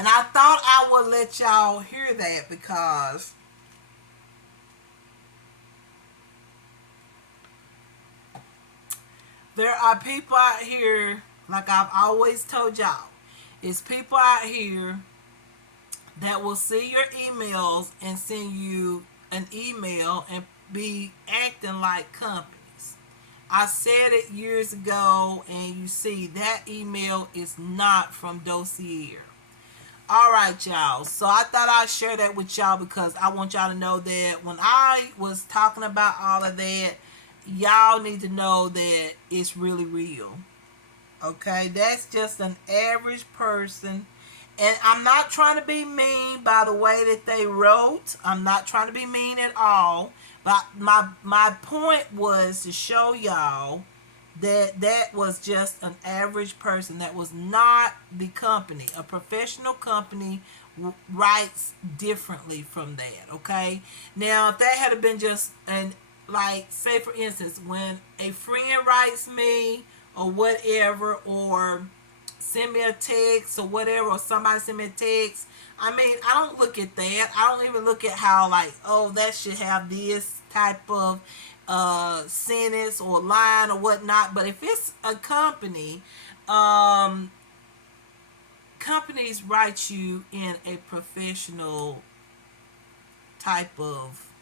And I thought I would let y'all hear that because there are people out here, like I've always told y'all, it's people out here that will see your emails and send you an email and be acting like companies. I said it years ago, and you see that email is not from Dossier. All right, y'all. So I thought I'd share that with y'all because I want y'all to know that when I was talking about all of that, y'all need to know that it's really real. Okay, that's just an average person. And I'm not trying to be mean by the way that they wrote. I'm not trying to be mean at all. But my point was to show y'all that that was just an average person. That was not the company. A professional company writes differently from that. Okay. Now, if that had been just an, like, say for instance, when a friend writes me or whatever, or send me a text or whatever, or somebody send me a text. I mean, I don't look at that. I don't even look at how, like, oh, that should have this type of sentence or line or whatnot. But if it's a company, um, companies write you in a professional type of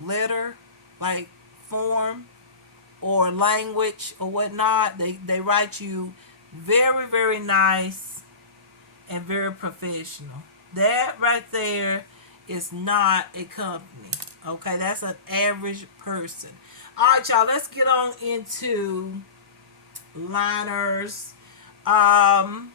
letter, like form or language or whatnot. They write you very, very nice and very professional. That right there is not a company. Okay, that's an average person. All right, y'all, let's get on into liners. Um,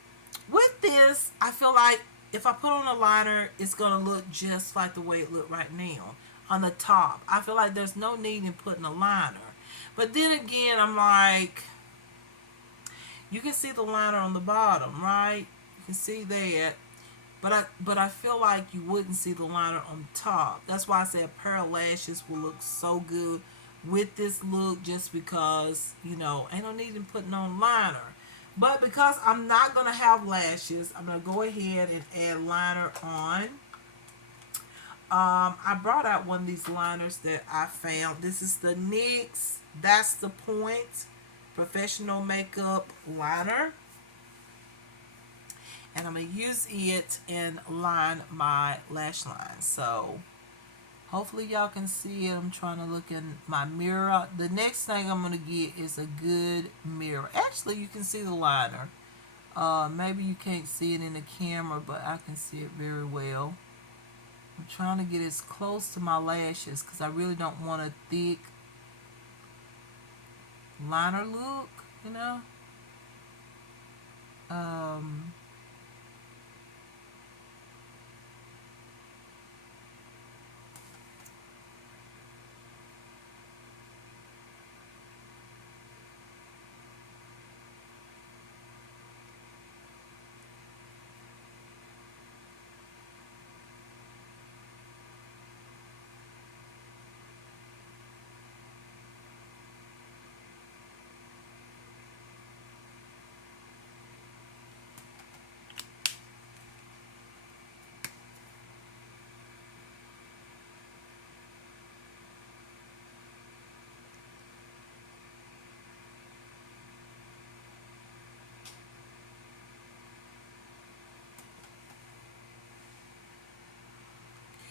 with this, I feel like if I put on a liner, it's gonna look just like the way it looked right now on the top. I feel like there's no need in putting a liner. But then again, I'm like, you can see the liner on the bottom, right? You can see that. But I feel like you wouldn't see the liner on top. That's why I said a pair of lashes will look so good with this look, just because, ain't no need in putting on liner. But because I'm not gonna have lashes, I'm gonna go ahead and add liner on. I brought out one of these liners that I found. This is the NYX That's the Point Professional Makeup Liner. And I'm going to use it and line my lash line. So hopefully y'all can see it. I'm trying to look in my mirror. The next thing I'm going to get is a good mirror. Actually, you can see the liner. Maybe you can't see it in the camera, but I can see it very well. I'm trying to get as close to my lashes because I really don't want a thick liner look, you know. Um,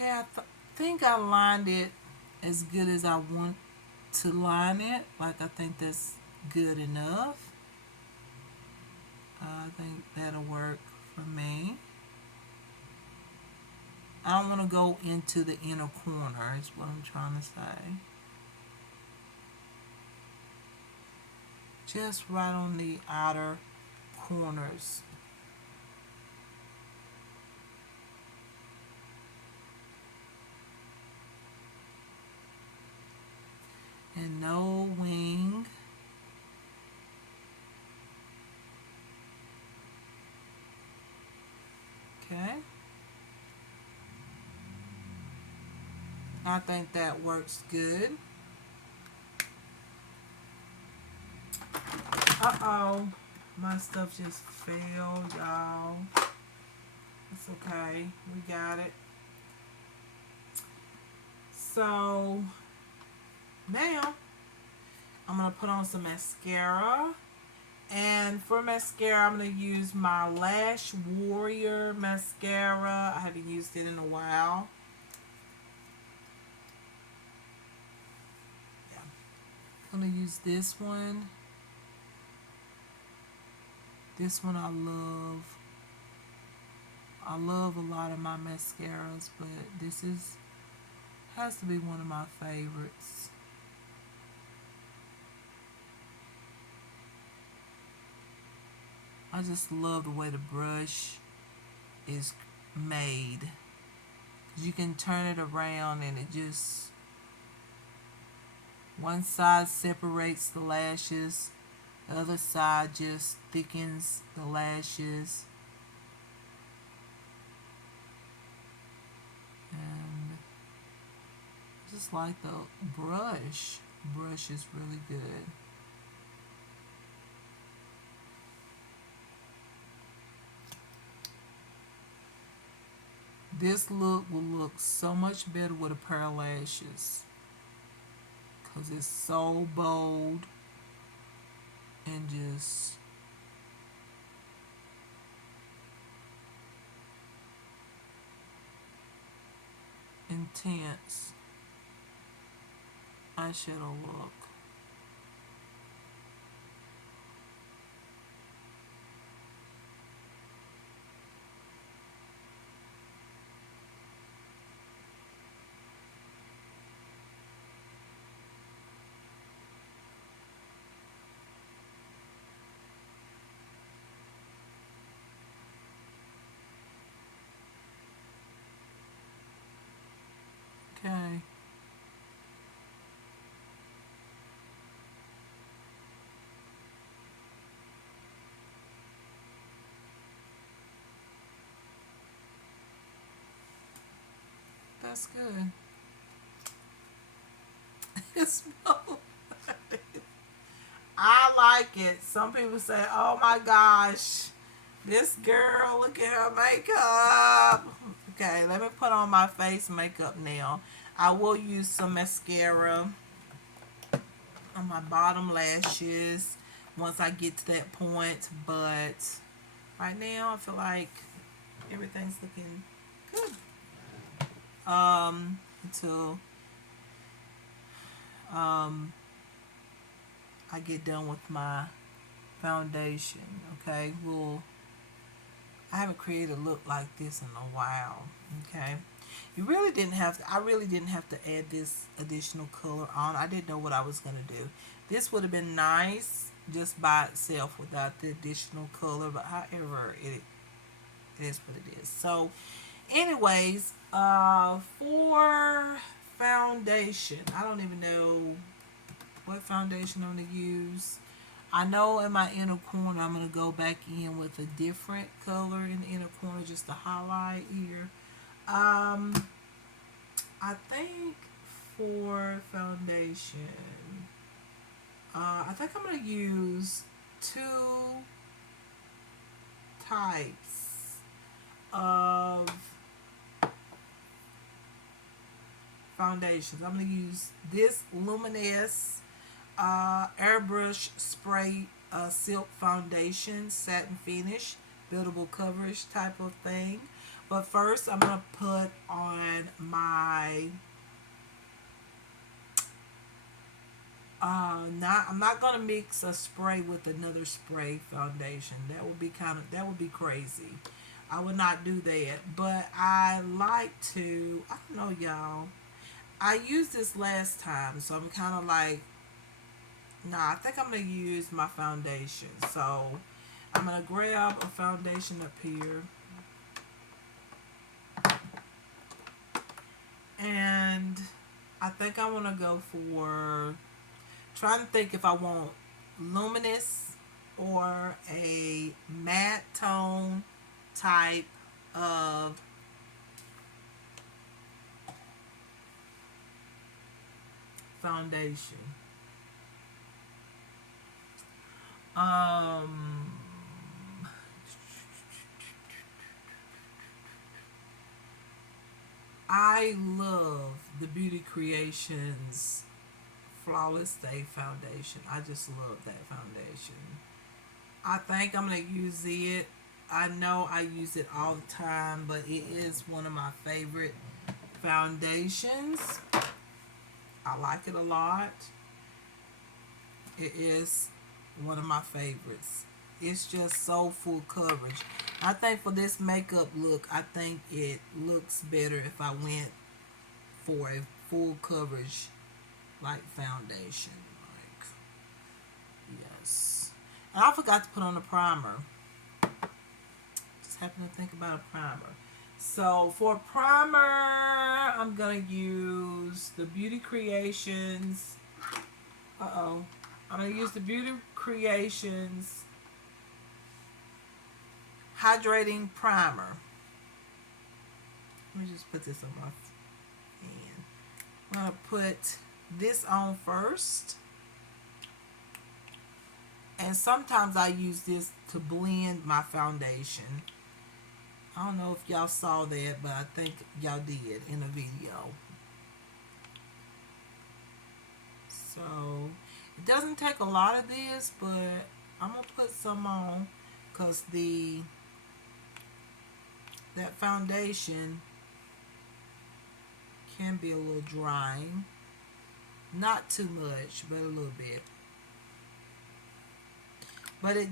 yeah, think I lined it as good as I want to line it. Like, I think that's good enough. I think that'll work for me. I don't want to go into the inner corner, is what I'm trying to say. Just right on the outer corners. And no wing. Okay. I think that works good. Uh-oh. My stuff just fell, y'all. It's okay. We got it. So now I'm going to put on some mascara. And for mascara, I'm going to use my Lash Warrior mascara. I haven't used it in a while. Yeah. I'm going to use this one. This one I love. I love a lot of my mascaras, but this is has to be one of my favorites. I just love the way the brush is made. You can turn it around and it just one side separates the lashes, the other side just thickens the lashes. And just like the brush is really good. This look will look so much better with a pair of lashes because it's so bold and just intense eyeshadow look. Okay. That's good. It smells. I like it. Some people say, "Oh my gosh, this girl, look at her makeup." Okay, let me put on my face makeup now. I will use some mascara on my bottom lashes once I get to that point. But right now, I feel like everything's looking good. Until um, I get done with my foundation. Okay, I haven't created a look like this in a while. Okay, I really didn't have to add this additional color on. I didn't know what I was gonna do. This would have been nice just by itself without the additional color, but however, it is what it is. So, anyways, for foundation, I don't even know what foundation I'm gonna use. I know in my inner corner I'm going to go back in with a different color in the inner corner just to highlight here. I think for foundation, I think I'm going to use two types of foundations. I'm going to use this Luminous airbrush spray silk foundation, satin finish, buildable coverage type of thing. But first I'm going to put on my I'm not going to mix a spray with another spray foundation. That would be crazy. I would not do that. But I like to, I don't know, y'all. I used this last time, so I'm kind of like, nah, I think I'm going to use my foundation. So I'm going to grab a foundation up here. And I think I want to go for, trying to think if I want luminous or a matte tone type of foundation. Um, I love the Beauty Creations Flawless Day Foundation. I just love that foundation. I think I'm going to use it. I know I use it all the time, but it is one of my favorite foundations. I like it a lot. It is one of my favorites. It's just so full coverage. I think for this makeup look, I think it looks better if I went for a full coverage like foundation. Like, yes. And I forgot to put on a primer. Just happened to think about a primer. So for primer, I'm gonna use the Beauty Creations. I'm gonna use the Beauty Creations Hydrating Primer. Let me just put this on my hand. I'm gonna put this on first. And sometimes I use this to blend my foundation. I don't know if y'all saw that, but I think y'all did in the video. So it doesn't take a lot of this, but I'm gonna put some on because that foundation can be a little drying. Not too much, but a little bit. But it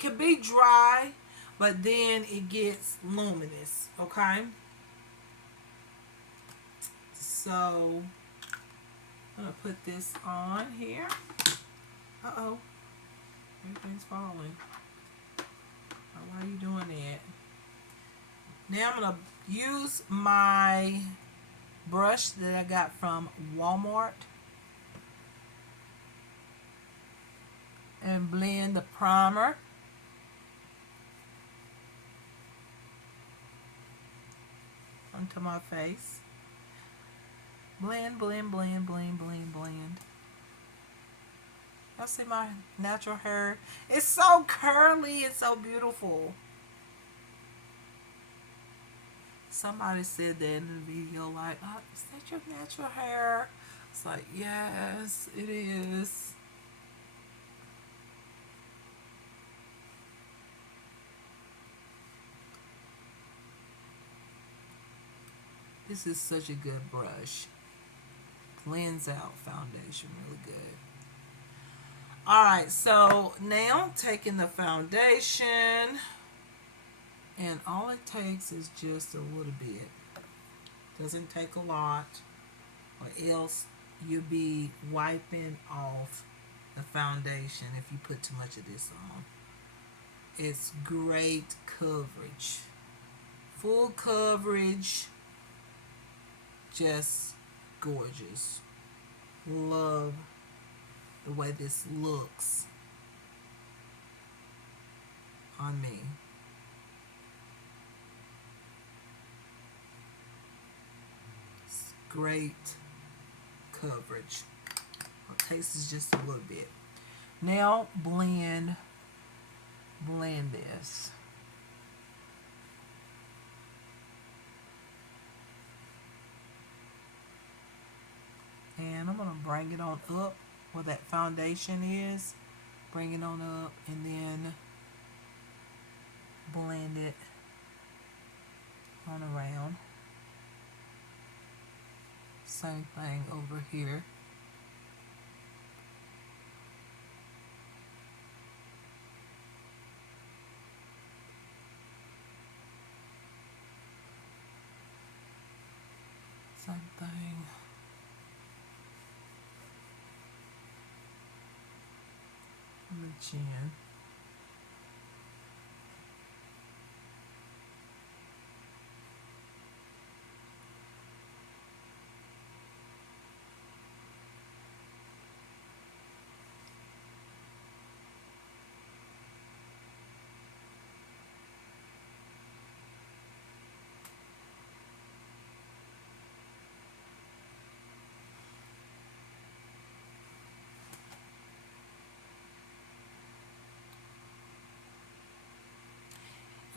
can be dry, but then it gets luminous, okay? So I'm gonna put this on here. Uh-oh. Everything's falling. Why are you doing that? Now I'm gonna use my brush that I got from Walmart and blend the primer. Onto my face. Blend, blend, blend, blend, blend, blend. Y'all see my natural hair? It's so curly. It's so beautiful. Somebody said that in the video, like, oh, is that your natural hair? It's like, yes, it is. This is such a good brush. Blends out foundation really good. Alright, so now taking the foundation, and all it takes is just a little bit. Doesn't take a lot, or else you'll be wiping off the foundation if you put too much of this on. It's great coverage. Full coverage. Just gorgeous. Love the way this looks on me. It's great coverage. It takes just a little bit. Now blend this. And I'm going to bring it on up where that foundation is. Bring it on up and then blend it on around. Same thing over here. Same thing. On the chin.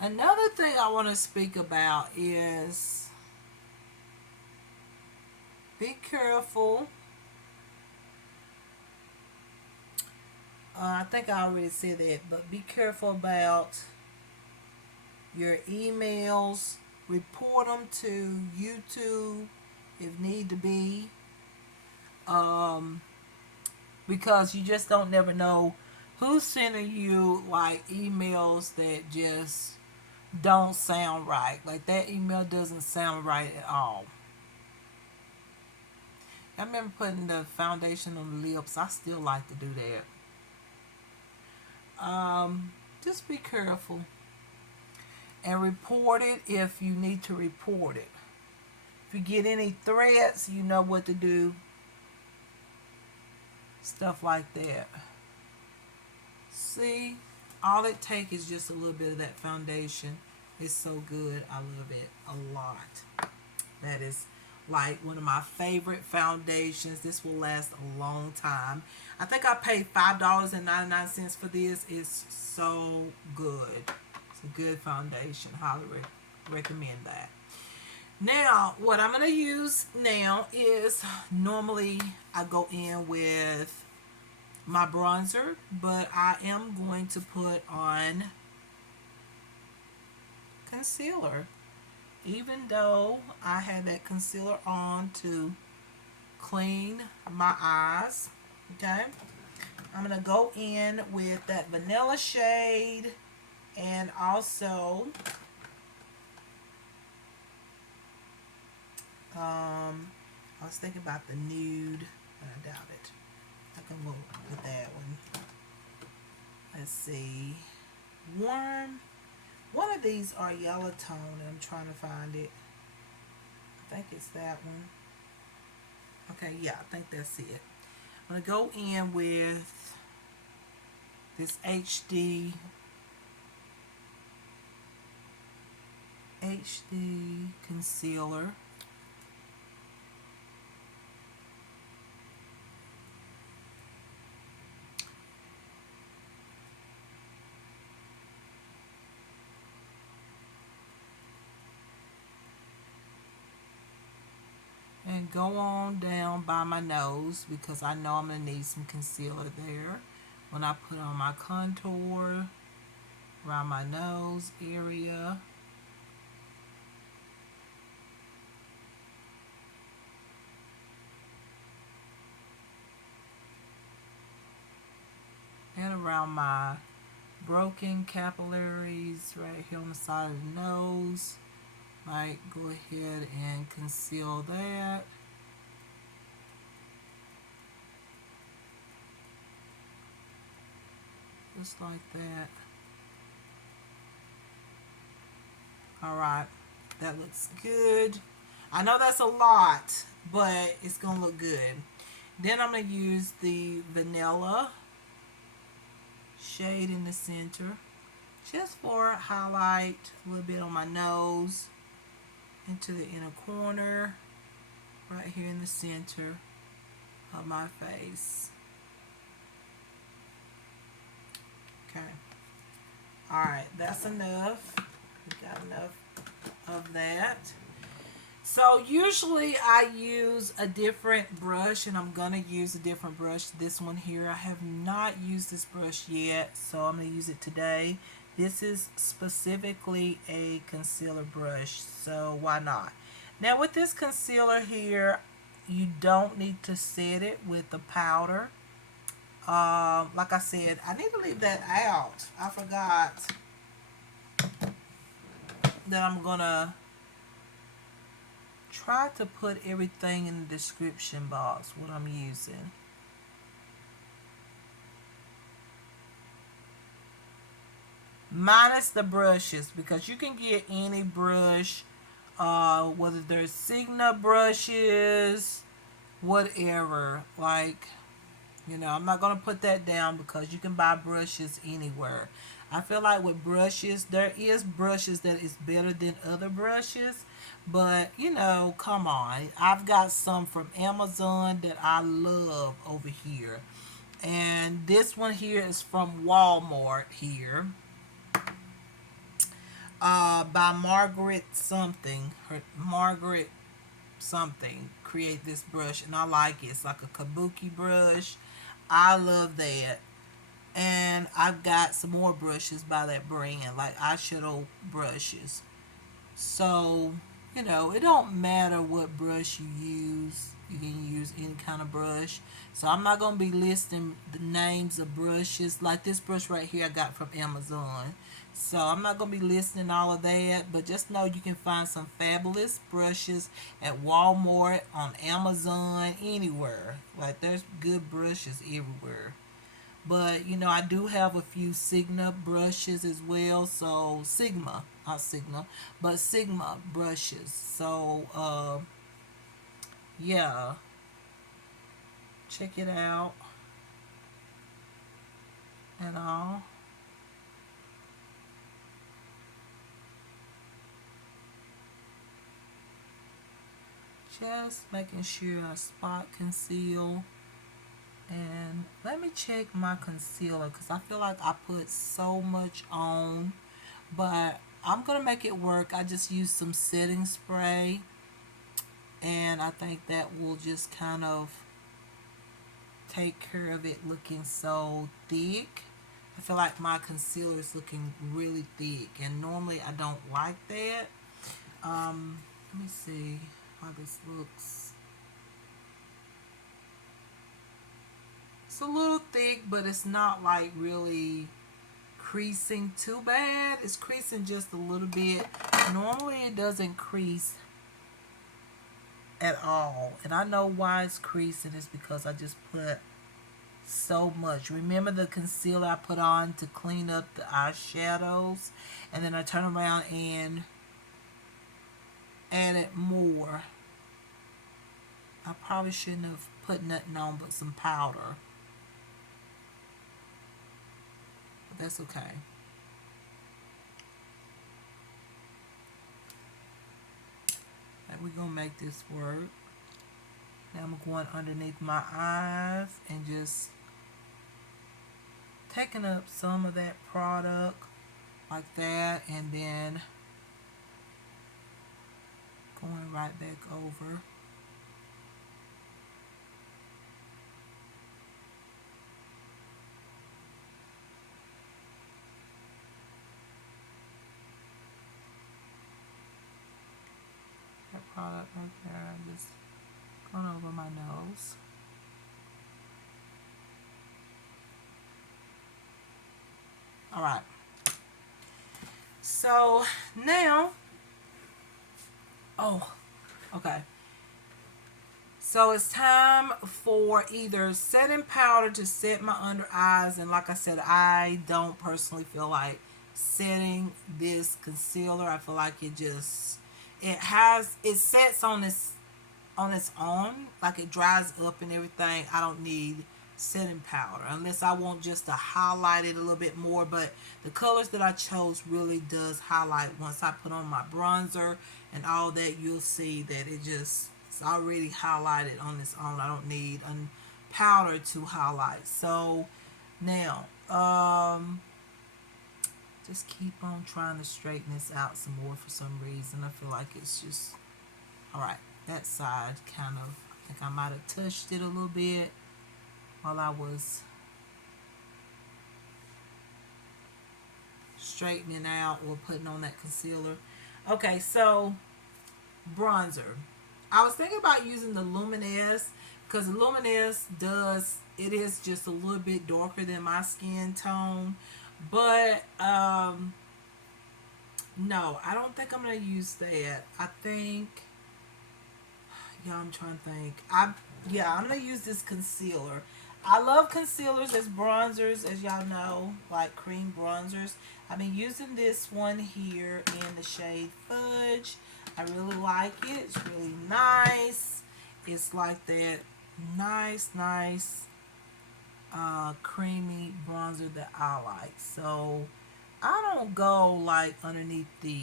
Another thing I want to speak about is Be careful. I think I already said that, but be careful about your emails. Report them to YouTube if need to be, um, because you just don't never know who's sending you like emails that just don't sound right. Like that email doesn't sound right at all. I remember putting the foundation on the lips. I still like to do that. Just be careful and report it if you need to report it. If you get any threats, you know what to do. Stuff like that. See, all it takes is just a little bit of that foundation. It's so good. I love it a lot. That is like one of my favorite foundations. This will last a long time. I think I paid $5.99 for this. It's so good. It's a good foundation. Highly recommend that. Now, what I'm going to use now is normally I go in with my bronzer, but I am going to put on concealer. Even though I had that concealer on to clean my eyes, okay? I'm going to go in with that vanilla shade and also I was thinking about the nude, but I doubt it. I can go with that one. Let's see. Warm. One of these are yellow tone, and I'm trying to find it. I think it's that one. Okay, yeah, I think that's it. I'm going to go in with this HD concealer. And go on down by my nose because I know I'm going to need some concealer there when I put on my contour around my nose area. And around my broken capillaries right here on the side of the nose. Like, go ahead and conceal that. Just like that. Alright, that looks good. I know that's a lot, but it's going to look good. Then I'm going to use the vanilla shade in the center. Just for highlight a little bit on my nose. Into the inner corner. Right here in the center of my face. Okay. Alright, that's enough. We got enough of that. So usually I use a different brush, and I'm going to use a different brush. This one here, I have not used this brush yet, so I'm going to use it today. This is specifically a concealer brush, so why not? Now with this concealer here, you don't need to set it with the powder. Like I said, I need to leave that out. I forgot that I'm gonna try to put everything in the description box, what I'm using. Minus the brushes, because you can get any brush, whether they're Sigma brushes, whatever. Like, you know, I'm not going to put that down because you can buy brushes anywhere. I feel like with brushes, there is brushes that is better than other brushes. But, you know, come on. I've got some from Amazon that I love over here. And this one here is from Walmart here. By Margaret something. Margaret something create this brush, and I like it. It's like a kabuki brush. I love that. And I've got some more brushes by that brand, like eyeshadow brushes. So, it don't matter what brush you use. You can use any kind of brush. So I'm not going to be listing the names of brushes. Like this brush right here I got from Amazon. So I'm not going to be listing all of that. But just know you can find some fabulous brushes at Walmart, on Amazon, anywhere. Like there's good brushes everywhere. But I do have a few Sigma brushes as well. So Sigma, not Sigma, but Sigma brushes. So yeah, check it out and all. Just making sure I spot conceal. And let me check my concealer because I feel like I put so much on. But I'm going to make it work. I just used some setting spray. And I think that will just kind of take care of it looking so thick. I feel like my concealer is looking really thick. And normally I don't like that. Let me see how this looks. It's a little thick, but it's not like really creasing too bad. It's creasing just a little bit. Normally it doesn't crease at all. And I know why it's creasing is because I just put so much. Remember the concealer I put on to clean up the eyeshadows? And then I turn around and added more. I probably shouldn't have put nothing on but some powder. But that's okay. And we're going to make this work. Now I'm going underneath my eyes and just taking up some of that product like that, and then going right back over. That product right there, and just going over my nose. Alright. So now, okay. So it's time for either setting powder to set my under eyes. And like I said, I don't personally feel like setting this concealer. I feel like it sets on its own. Like it dries up and everything. I don't need setting powder unless I want just to highlight it a little bit more. But the colors that I chose really does highlight. Once I put on my bronzer and all that, you'll see that it's already highlighted on its own. I don't need a powder to highlight. So now just keep on trying to straighten this out some more. For some reason I feel like it's just all right. That side kind of, I think I might have touched it a little bit while I was straightening out or putting on that concealer. Okay, so bronzer. I was thinking about using the Luminous because the Luminous it is just a little bit darker than my skin tone. But no, I don't think I'm going to use that. I think, yeah, I'm trying to think. I'm going to use this concealer. I love concealers as bronzers, as y'all know, like cream bronzers. I've been using this one here in the shade Fudge. I really like it. It's really nice. It's like that nice creamy bronzer that I like. So I don't go like underneath the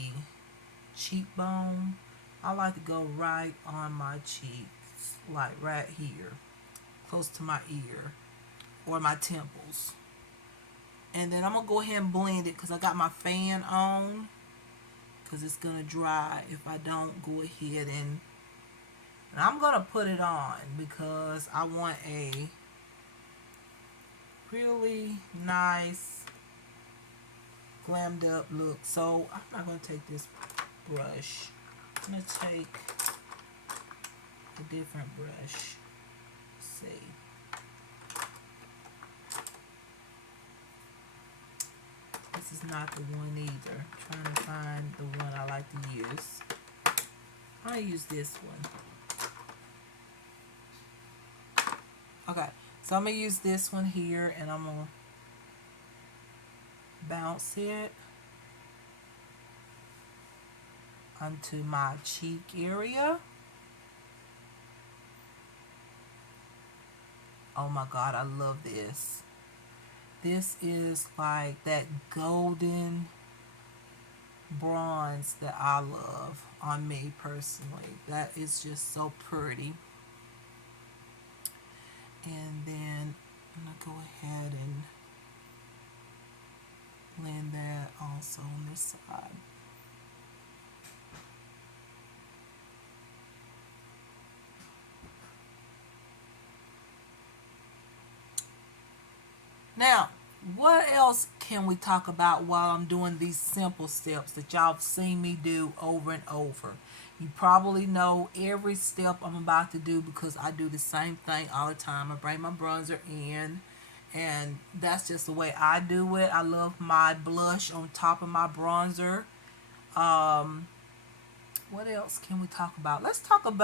cheekbone. I like to go right on my cheeks, like right here, close to my ear or my temples. And then I'm going to go ahead and blend it because I got my fan on, because it's going to dry if I don't go ahead and And I'm going to put it on because I want a really nice glammed up look. So I'm not going to take this brush. I'm going to take a different brush. Let's see. This is not the one either. I'm trying to find the one I like to use. I'll use this one. Okay, so I'm going to use this one here, and I'm going to bounce it onto my cheek area. Oh my God, I love this. This is like that golden bronze that I love on me personally. That is just so pretty. And then I'm going to go ahead and blend that also on this side. Now, what else can we talk about while I'm doing these simple steps that y'all have seen me do over and over? You probably know every step I'm about to do because I do the same thing all the time. I bring my bronzer in, and that's just the way I do it. I love my blush on top of my bronzer. What else can we talk about? Let's talk about